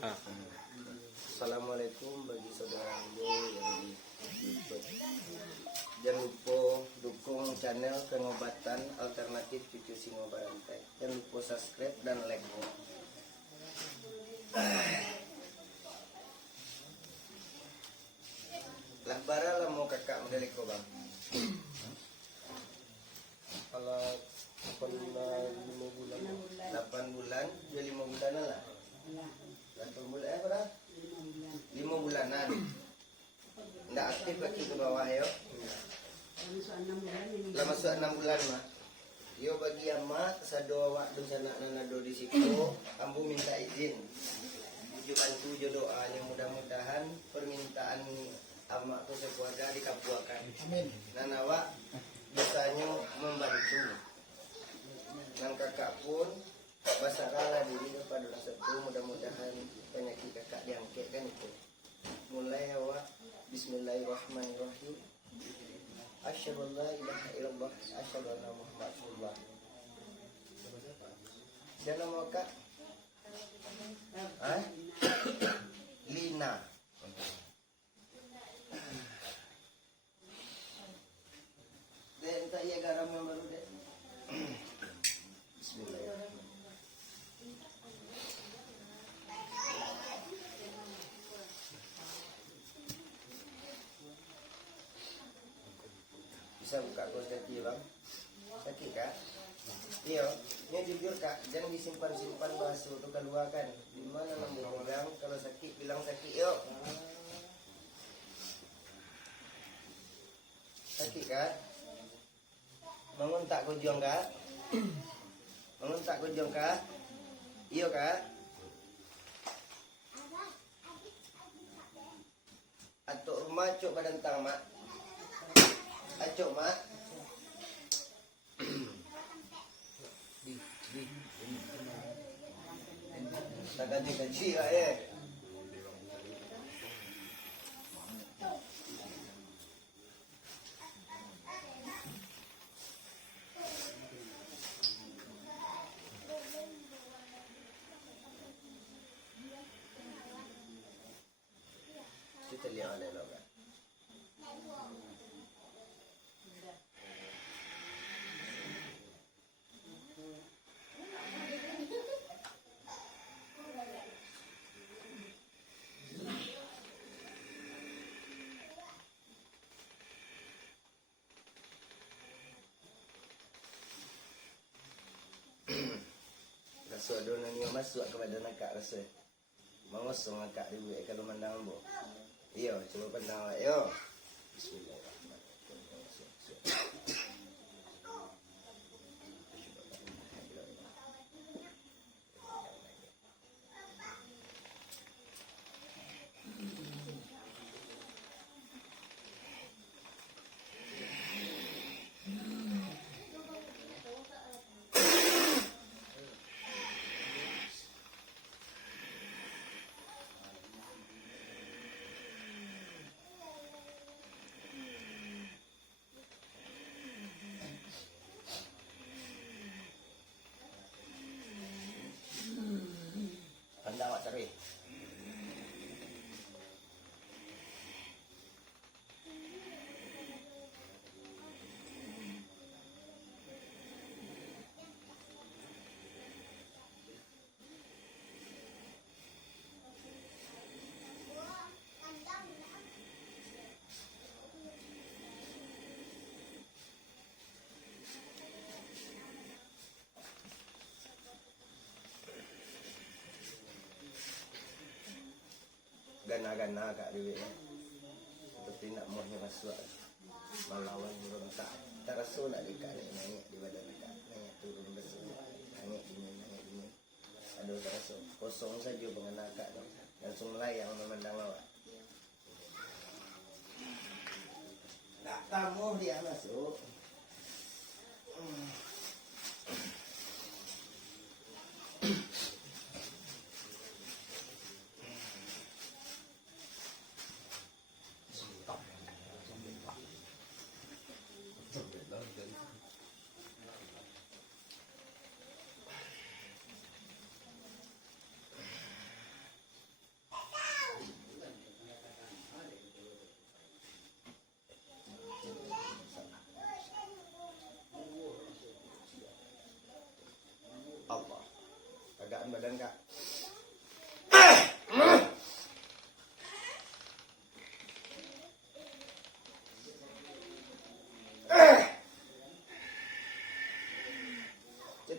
Assalamualaikum bagi saudara yang di YouTube. Jangan lupa dukung channel pengobatan alternatif cucu singo berantai. Jangan lupa subscribe dan like. Lah bara lah mau kakak model ko bang. Kalau 8 bulan, 8 bulan, dia 5 bulanan lah. 8 bulan berapa? 5 bulanan. Nggak aktif lagi ke bawah yo. Lah masuk 6 bulan mah. Yo bagi ama sado awak do sana nanado di situ, ambu minta izin. Tuju bantu jo doanya mudah-mudahan permintaan ama atau keluarga dikabulkan. Amin. Dan awak bisanya membantu. Dan kakak pun basarlah diri kepada satu, mudah-mudahan penyakit kakak diangkat kan itu. Mulai awak bismillahirrahmanirrahim. Asyhadu an la ilaha illallah, asyhadu anna Muhammadar Rasulullah. Siapa nama kak? Lina. Dek, entah ia garam yang baru dek. Bismillahirrahmanirrahim. Bisa buka kos kaki bang? Sakit kak? Iya, ini jujur kak, jangan disimpan-simpan basuh atau keluarkan. Dimana lambung orang kalau sakit bilang sakit yuk. Sakit kak? Bangun tak kujung kak? Bangun tak kujung kak? Iya kak? Atuk rumah cuk badan tang mak? Acuk mak? Tak gaji-gaji lah kita lihat oleh lo kan. Rasa adonan yang masuk ke badan akak rasa mengosong akak ribuat kalau mandang ambo. Iya, coba pandang awak yo. Bismillahirrahmanirrahim. Pandang awak cari. Gana-gana kak duit seperti nak mohnya masuk melawan berontak tak rasa nak dekat naik di badan dekat naik turun besar naik ini aduh tak rasa kosong saja pengenal kak tu langsung melayang memandang awak tak tamu dia masuk. badan kak.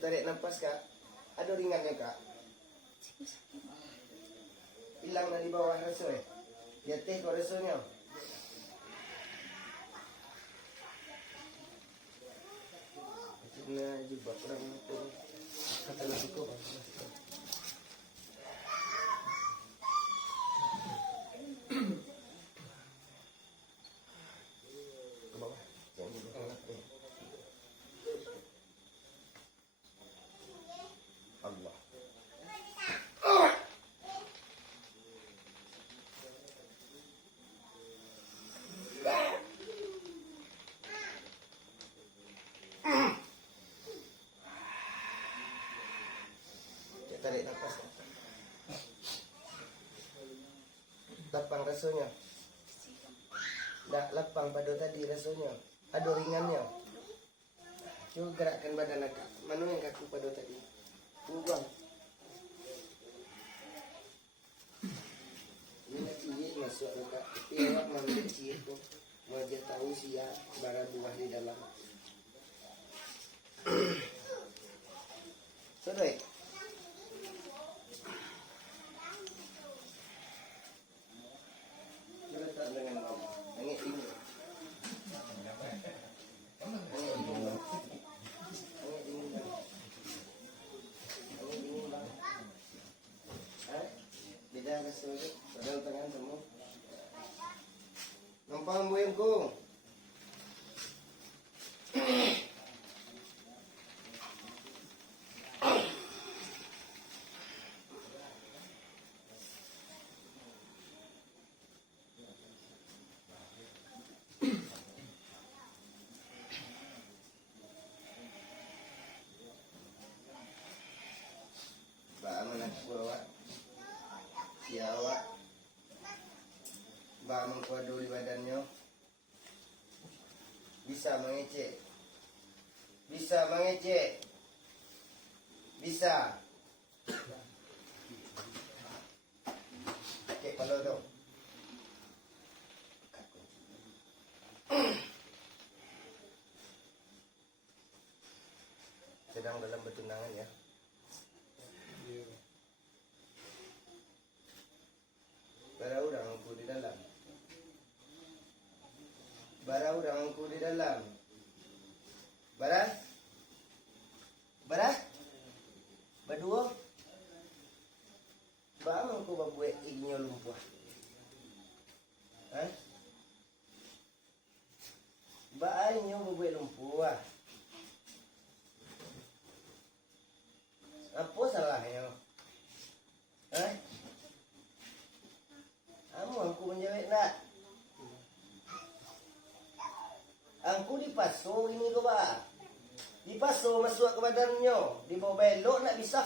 Tarik nafas kak. Ada ringannya kak. Hilang dari bawah rasa ya. Jatuh kau rasanya. Nah juga kurang itu. Kata nak cukup. Ke bawah. Allah. Tarik nafas. Lapang rasanya. Tak lapang pada tadi rasanya. Ada ringannya. Coba gerakkan badan kak. Mana yang kaku pada tadi? Buang. Ini nak cihit masuk kak. Tapi awak mengambil cihit tu. Mau dia tahu siap bara buah di dalam. Sudah. Letak dengan bawah. Angin ini. Beda rasanya. Padahal tangan semua. Nampak buyungku. Awak bangun kuadu di badannya, bisa mengecek, bisa. Oke, kalau dong. Sedang dalam bertunangan ya. Barang-barangku di dalam. Barang-barangku di dalam. Barang? Barang? Berdua? Barang ku babuat ignyo lumpuh. Hah? Baanyo babuat lumpuh. Apa salahnya? Hah? Aku menjawab nak. Aku dipaso ini ko ba? Dipaso masuk ke badannya, dibawa belok nak bisa.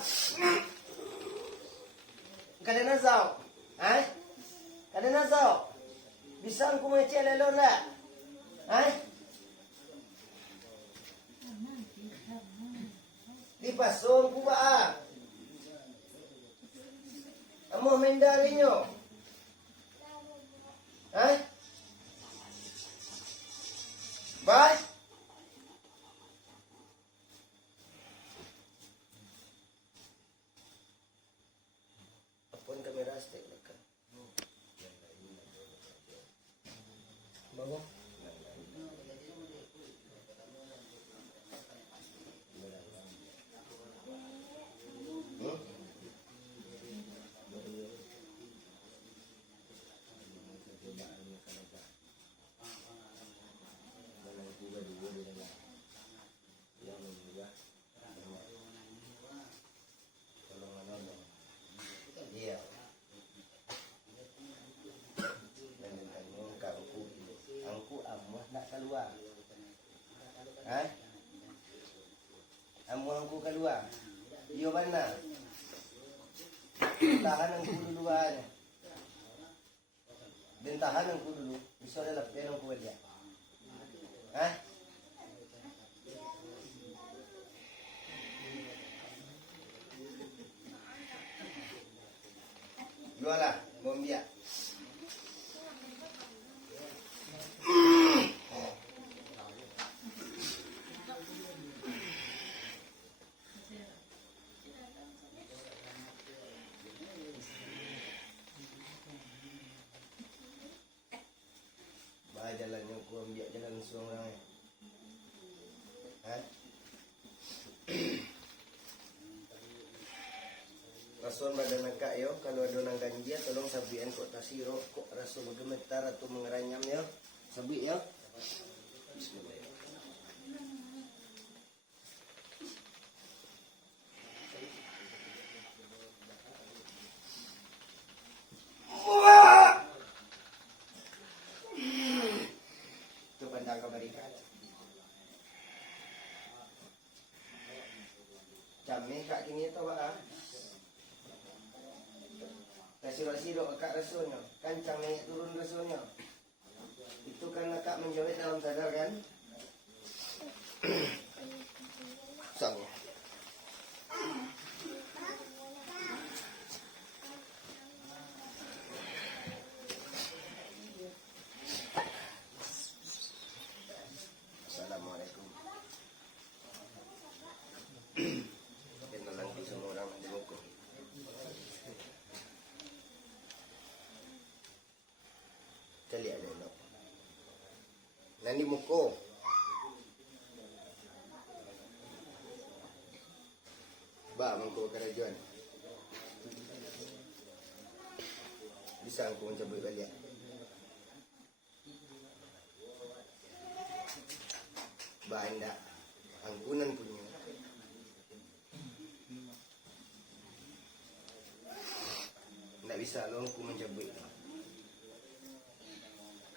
Kada nazau. Ha? Kada nazau. Bisa aku mecek lelo nak? Ha? Dipaso aku ba? Amo mendarinya. Hah? Bye. Apun kamera stick dekat. Bawa. Keluar. Ha? Amuanku keluar. Yo mana? Tahan aku dulu aja. Dan tahan aku dulu. Bisa ada lepas aku dia. Ha? Keluarlah, bom biak. Bah jalannya aku ambil jalan seorang ni. Rasul badan nakak yo, kalau ada orang ganjil tolong sabian kok tasiro kok rasul bergemetar atau mengeranyam yo. Sabit yo. Bismillah. Itu pandang kebarikan. Jamnya kak kini tu apa? Sirok-sirok kak rasulnya, kancang naik turun rasulnya. Itu karena kak menjawab dalam sadar kan? Sang. Assalamualaikum. Kenalan semua orang di muka. Cali ada nak. Nani muko. Ba mangko kerajaan. Bisa aku mencabut balik. Ba anda angkunan punya. Tak bisa lo aku mencabut.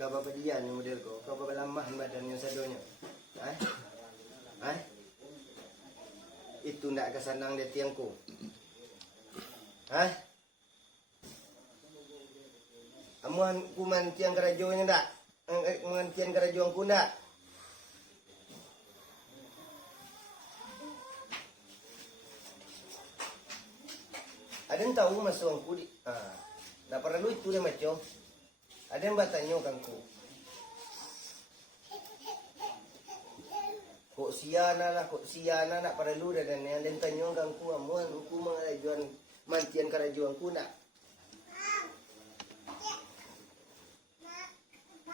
Kau apa dia ni model kau? Kau apa lamah badannya sadonya? Itu ndak kesanang dia tiangku. Amuan kuman tiang kerajonya ndak? Amuan tiang kerajoanku ndak? Ada yang tahu masuk aku di? Tak perlu itu dia macam. Ada yang bertanya kanku. Kok siana nak perlu dah dan yang tanya kanku amuan aku mengajuan mantian kerajuanku nak.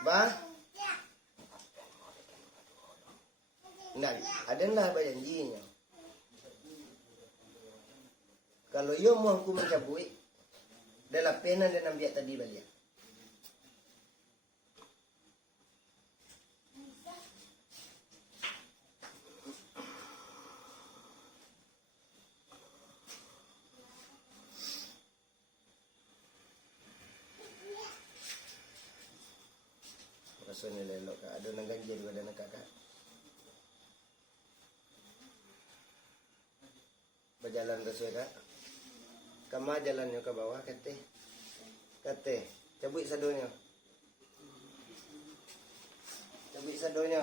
Bah? Nah, ada lah janjinya. Kalau ia mau aku mencabut, dalam pena dan ambil tadi balik. Rasul ni lelok kak. Ada orang ganjil juga ada kakak. Berjalan Rasul kak. Kama jalannya ke bawah kate. Cabut sadonya. Cabut sadonya.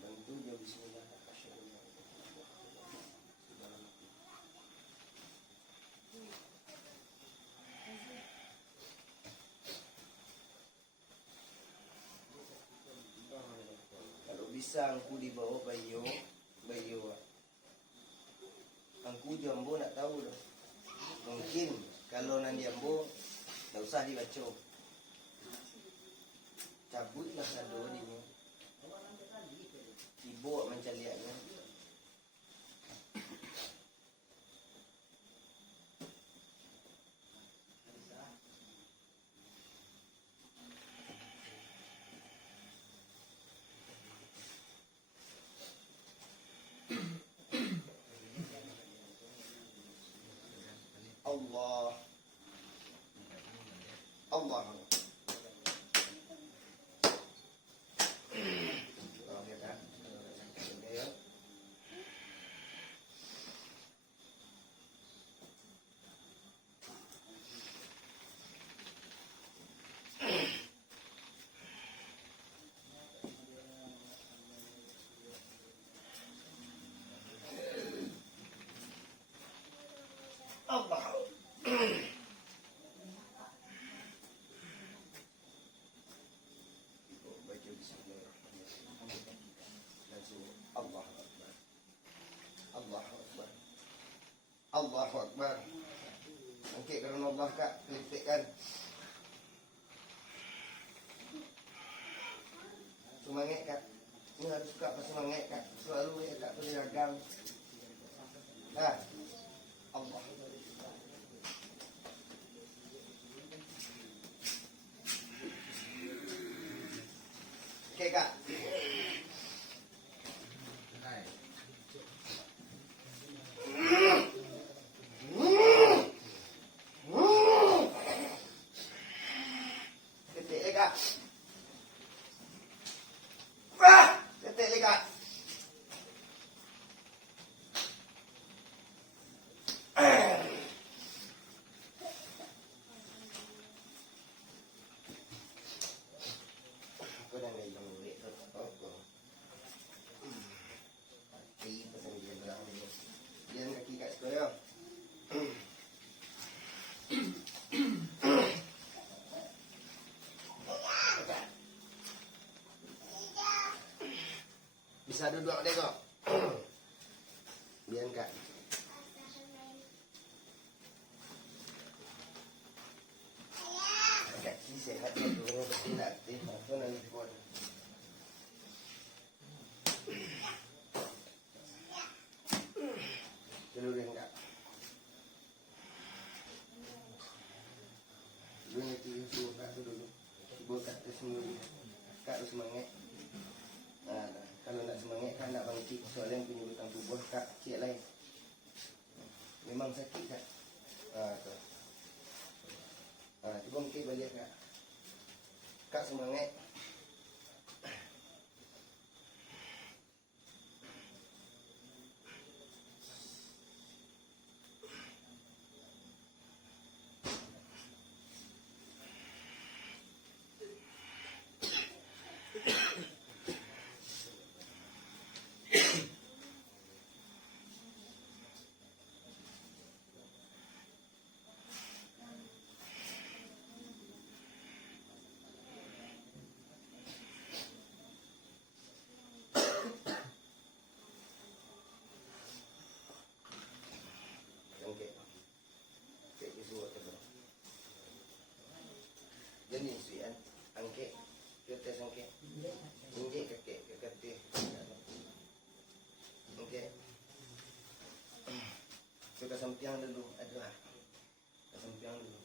Bantu dia bismillah. Bisa angku di bawah bayu. Angku jambu nak tahu dah. Mungkin kalau nanti jambu tak usah dibaca. Cabutlah sado dia. Ibu mencaliannya. Allah Allahu Akbar. Angkat kerana Allah kak, kelipikkan. Semangat kak. Ini harus suka apa semangat kak. Selalu ya kak tu diragam. Ha. Allah. Okey kak. Bisa duduk tengok. Biar kak. Kak si sehat tu kalau bertindak aktif apa nanti pun. Celurin kak. Dulu nanti suruh kak tu dulu. Cuba kak tu sendiri. Kak tu semangat. Kalau nak semangat kan nak bangkit soalan punya hutang tubuh kak cik lain. Memang sakit kak. Tu. Cuba mungkin balik kak. Kak semangat. Jadi sian angke kita sangke injek kakek kakek oke kita sampiang dulu adalah sampiang dulu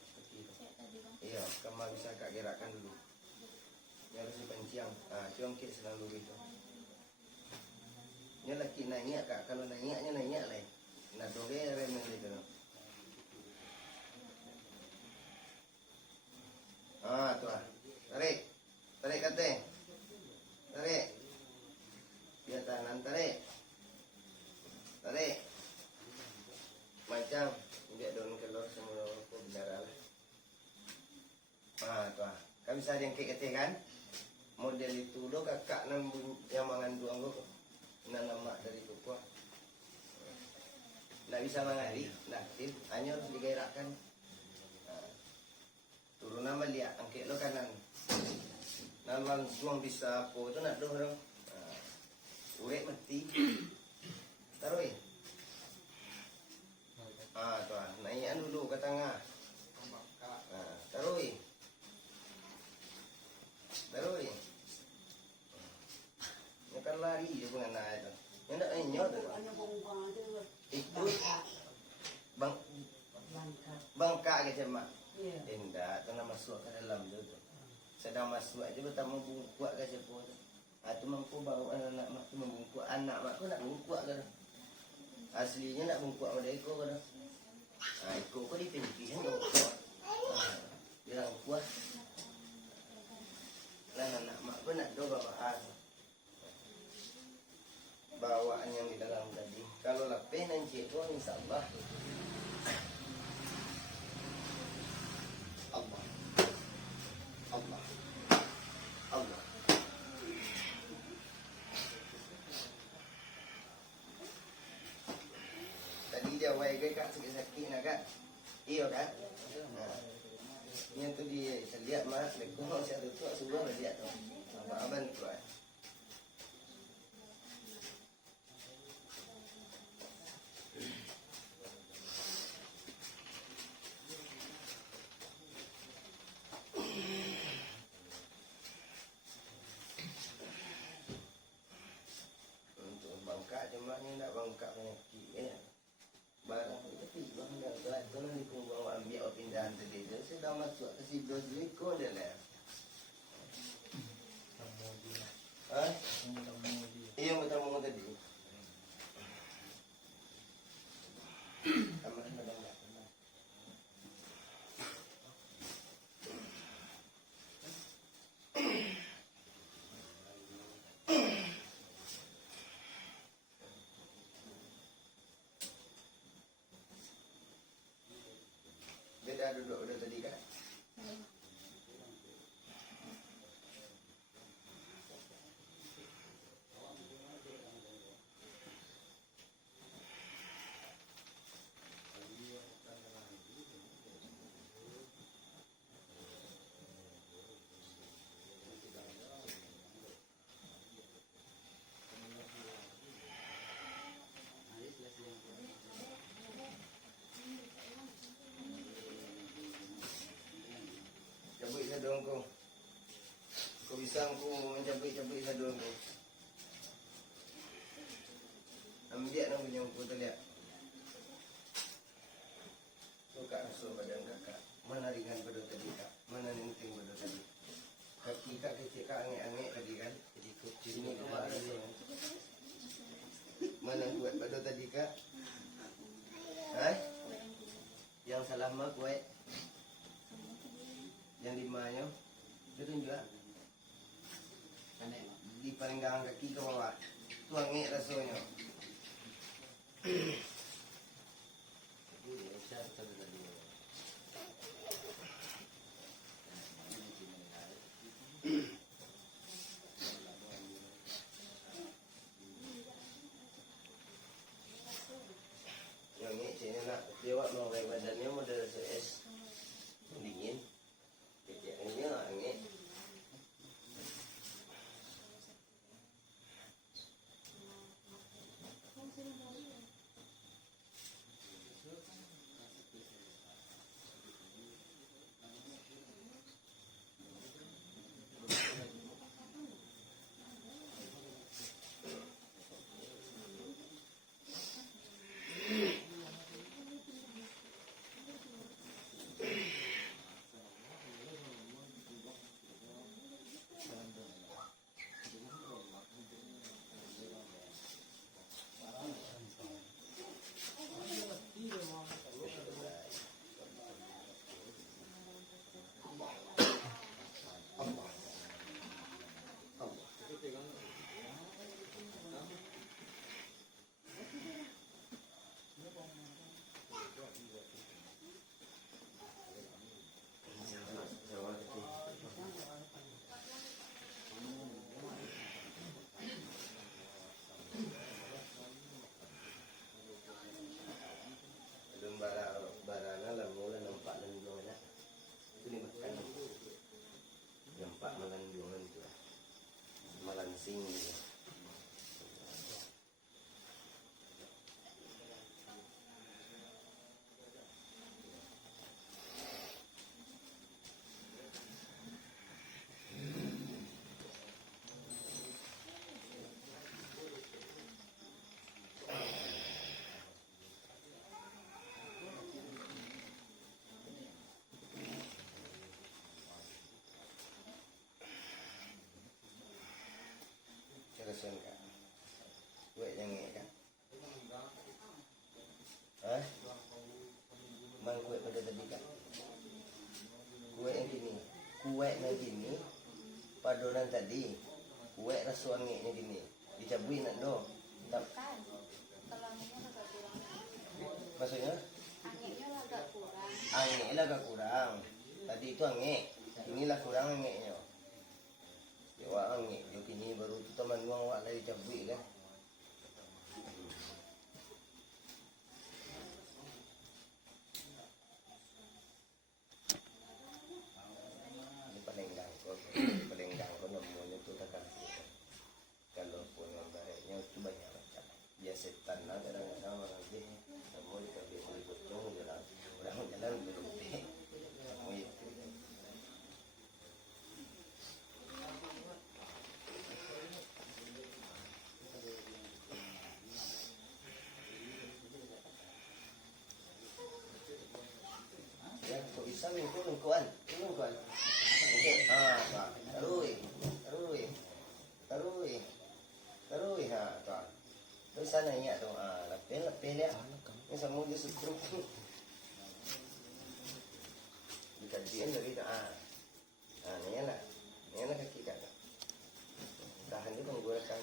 iya kamu bisa kak gerakkan dulu harus dipenciang congkek selalu gitu ini lagi nanya kak kalau nanya lah nah dore remeh gitu tu lah. Tarik kate. Tarik. Biar tahan, tarik. Tarik. Macam biar daun kelor semua berdarah lah. Tu lah. Kan bisa ada yang kate kan? Model itu lo kakak nambung yang mengandung lo. Nama dari tu kuah. Nggak bisa mengari, nggak aktif. Hanya harus digerakkan. Turun nama lihat angkat lo kanan. Nalan suang bisa po itu nak dorong. Urek mati. Taruh. Tu naikkan dulu ke tengah. Taruh. Taruh. Ini kan lari je pengen naik tu. Yang nak nyot tu. Itu bangka ke mak. Tidak, tu nak masuk ke dalam tu. Sedang masuk aja bertemu bungkuak ke siapa tu. Tu mampu bawa anak mak tu membungkuak anak mak tu nak bungkuak ke. Aslinya nak bungkuak pada ekor ke. Ekor kau dipindah kan bungkuak. Bilang kuat. Lah anak mak pun nak doa bawaan. Bawaan yang di dalam tadi. Kalau lapeh nanti tu insya-Allah. Allah. Allah. Allah. Tadi dia wai ke kak sakit nak kak. Iya kan? Yang tu dia lihat mak lekong saya tu suruh lihat tu. Abang tu. bangkak penyakit ya. Barang tapi bang dah kelas kalau ni pun bawa ambil pindahan tadi tu sudah masuk ke si 12 ekor dia lah. Ha? Iya bertemu tadi. Aman ada enggak? Beda duduk udah tadi kan? Cabut sadung kau. Kau bisa aku mencabut-cabut sadung kau. Ambil nak punya aku tu lihat. Suka masuk badan kakak. Mana ringan pada tadi kak? Mana nenting pada tadi? Kaki kak kecil kak angin-angin tadi kan? Jadi kecil ni keluar dia kan? Mana kuat pada tadi kak? Hai? Yang salah mah kuat? Yang 5-nya dia tunjuk lah. Di pelenggang kaki ke bawah tu angin rasanya. Yang ni cina nak dia buat mau badannya model CS dingin. Kecilnya angin. Barana lah mula nampak lenjong nak. Itu dimakan. Nampak melenjongan tu. Melansing dia. Kerasan kak. Kuat yang ni kan? Hah? Mang kuat pada tadi kak? Kuat yang gini. Kuat yang gini. Padonan tadi. Kuat rasa angin yang gini. Dicabuin nak do. Tak. Kalau anginnya agak kurang. Maksudnya? Anginnya agak kurang. Angin agak kurang. Tadi itu angin. Inilah kurang anginnya. Ya wah angin. Jo kini baru tu teman uang awak lagi cabut kan. Ini pelenggang kau namanya tu tak kasih. Kalau pun yang baiknya tu banyak macam. Dia setan lah kadang-kadang orang dia. Semua dia pergi beli pocong jalan. Orang jalan berhenti. Semua itu. ulun kuan. Okey. Tuan. Taruy ha, tuan. Terus sana ingat tu. Lepel ya. Ni sama dia setruk. Dikajian dari tu. Ni lah. Ni lah kaki kat. Tahan dia menggunakan.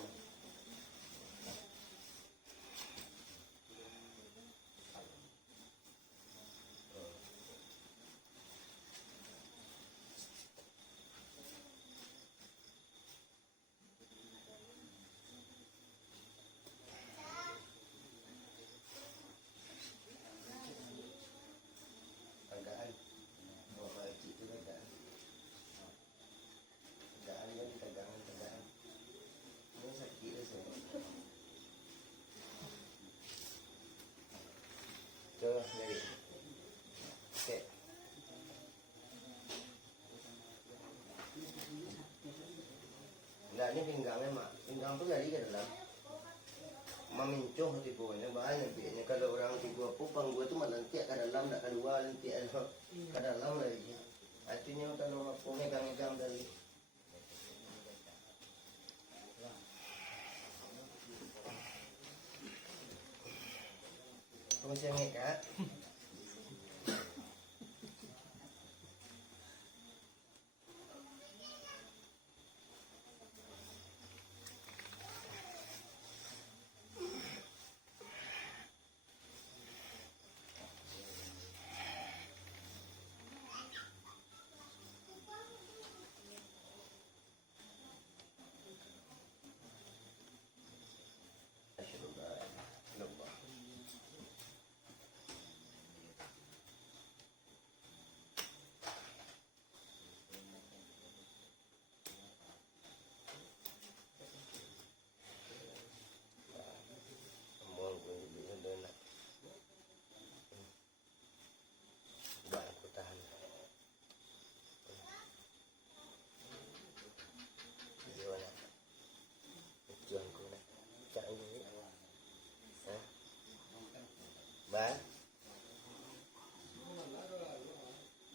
Tegaan. Buat makcik tu tegaan. Tegaan dia tegaan. Ini sakit dah semua. Coba dari. Okey. Nah, ini pinggangnya mak. Pinggang tu dari ke dalam. Memincuh tipunya banyak biasanya kalau orang tipu apa pang gua tu malah tiap ke dalam tak keluar nanti ke dalam lagi. Artinya kalau apa megang dari Kau siang ni kak.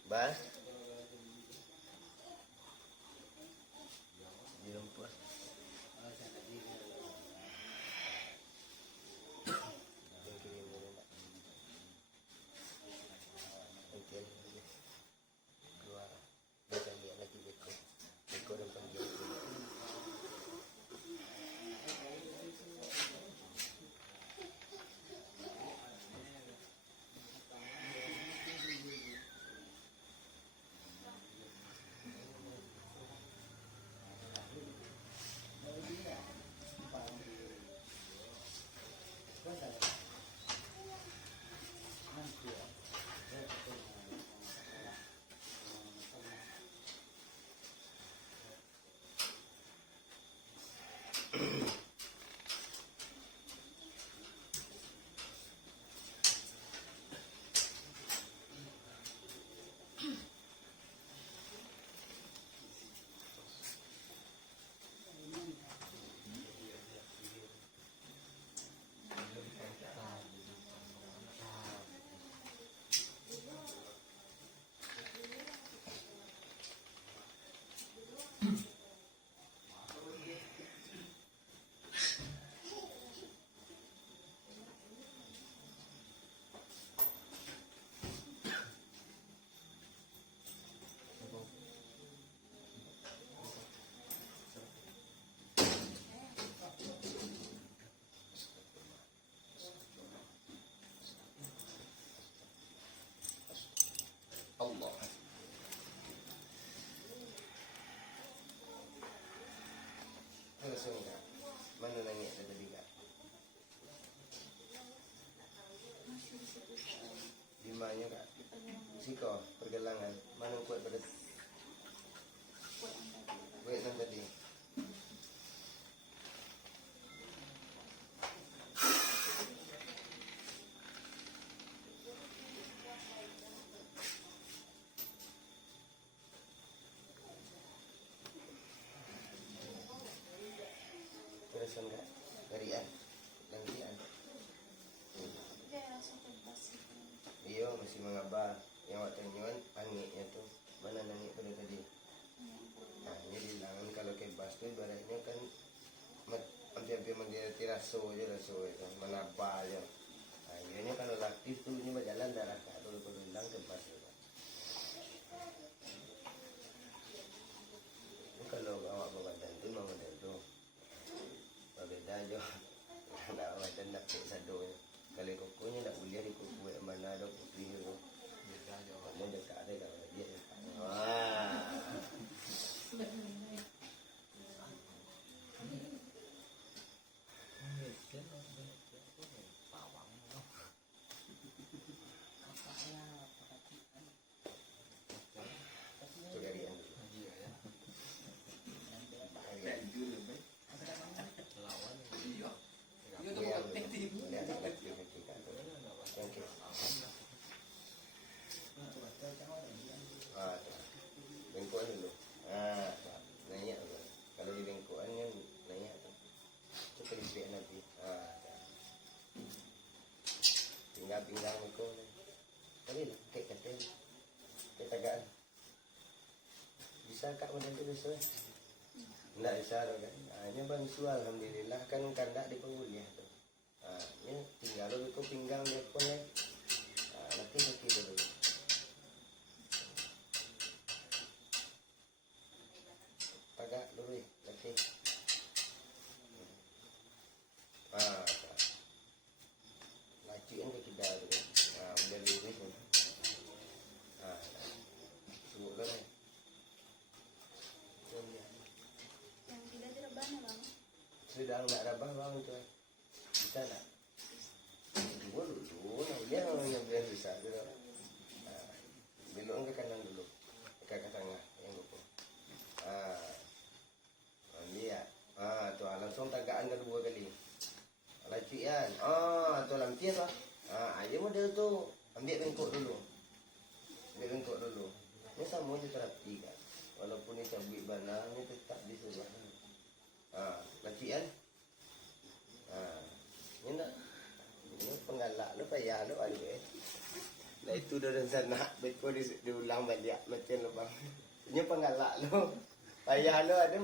Ba? Di lumpur. Keluar. Macam ni lagi beko. Beko dan panggil. Allah. Langsung kak. Mana nangis tadi kak? Di mana kak? Siko pergelangan. Mana kuat pada? Kuat yang tadi. Terus enggak? Darian. Langkian. Dia langsung bebas. Iya, masih mengabah. yang awak tengok angiknya tu. Mana angik pada tadi? Nah, ini bilangan kalau kebas tu ibaratnya kan hampir-hampir mengganti raso je itu. Menabal je. Nah, ini kalau aktif tu ini berjalan darah kalau hilang kebas tu. Ini kalau awak badan tu memang model tu. Berbeda je. Nak badan nak cek sadonya. Kalau kukunya nak uliah di kuku yang mana ada putih tu. Beda je. Mana dekat ada kalau dia dekat. Wah. Bengkok dulu. Naik dulu. Kalau di bengkokan kan naik tu. Tu pelipik nanti. Tinggal pinggang bengkok ni. Kali lah, kek kata. Kek tagaan. Bisa kak benda tu biasa. Tak bisa tu kan. Ini bangsu alhamdulillah kan kandak di penguliah tu. Ini tinggal bengkok pinggang dia pun ni. Nanti dulu. Tagak dulu nanti. Lacian ke kita tu. Udah lurus pun. Subuh lah ni. Yang tidak direbah na bang. Sedang nak rabah bang tu. Bisa tak? Dulu. Dia orang yang biar bisa tu. Belok ke kanan dulu. Ke tengah yang lupa. Lihat. Tu langsung tagaan kedua kali. Lacik kan. Tu lampias lah. Dia model tu ambil bengkok dulu. Ni sama je terapi kan. Walaupun ni cabik bana ni tetap di sebelah. Lacik kan. Ni nak. Ini pengalak lu payah lu ada Nah itu dari sana bengkok diulang balik macam lu bang. Ini pengalak lu. Payah lu ada